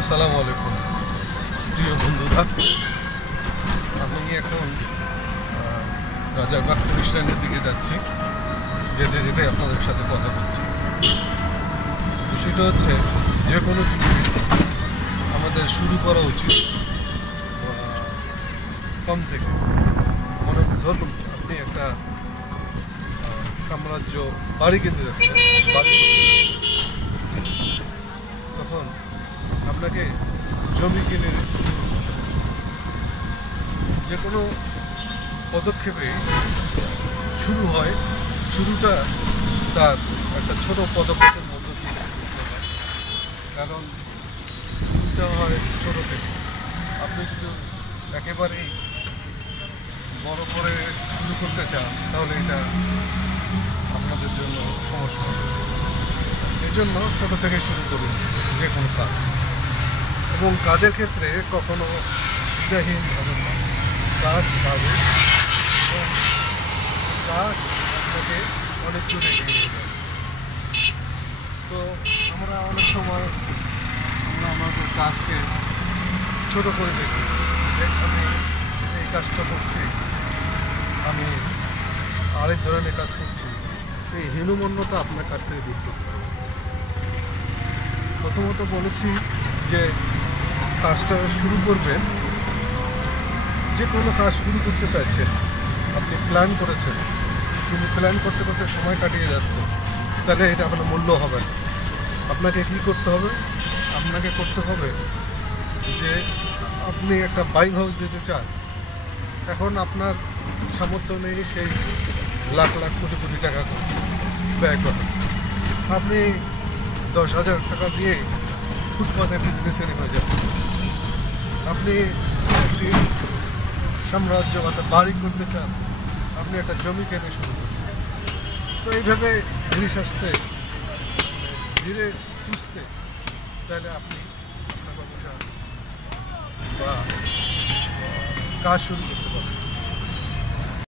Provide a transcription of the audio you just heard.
আসসালামু আলাইকুম প্রিয় বন্ধুরা। আমি এখন রাজারবাগ পুলিশ লাইনের দিকে যাচ্ছি। যেতে যেতে আপনাদের সাথে কথা বলছি। বিষয়টা হচ্ছে, যে কোনো কিছু আমাদের শুরু করা উচিত কম থেকে। মনে ধরুন আপনি একটা সাম্রাজ্য বাড়ি কিনতে যাচ্ছেন, তখন আপনাকে জমি কিনে যে কোনো পদক্ষেপে শুরু হয়, শুরুটা তার একটা ছোট পদক্ষেপের মধ্য দিয়ে করতে হয়। কারণ শুরুটা হয় ছোট থেকে। আপনি যদি একেবারেই বড় করে শুরু করতে চান, তাহলে এটা আপনাদের জন্য সমস্যা হবে। এই জন্য ছোটো থেকে শুরু করুন যে কোনো কাজ, এবং কাজের ক্ষেত্রে কখনো দ্বিধাহীন হবেন না। কাজ পাবে এবং কাজ আপনাকে অনেক দূরে এগিয়ে নিয়ে যাবে। তো আমরা অনেক সময় আমাদের কাজকে ছোট করে দেখি, যে আমি এই কাজটা করছি, আমি আরেক ধরনের কাজ করছি। এই হীনমন্যতা আপনার কাছ থেকে দূর করতে হবে। প্রথমত বলেছি যে কাজটা শুরু করবেন, যে কোনো কাজ শুরু করতে চাইছেন, আপনি প্ল্যান করেছেন কিন্তু প্ল্যান করতে করতে সময় কাটিয়ে যাচ্ছে, তাহলে এটা কোনো মূল্য হবে না। আপনাকে কি করতে হবে? আপনাকে করতে হবে যে আপনি একটা বাইং হাউস দিতে চান, এখন আপনার সামর্থ্য নেই সেই লাখ লাখ কোটি কোটি টাকা ব্যয় করেন। আপনি 10,000 টাকা দিয়ে ফুটপাথে বিজনেসের হয়ে যাবেন। আপনি একটি সাম্রাজ্য অর্থাৎ বাড়ি করতে চান, আপনি একটা জমি কেনে শুরু করবেন। তো এইভাবে জিনিস আসতে ধীরে সুস্থে, তাহলে আপনি টাকা পয়সা বা কাজ শুরু করতে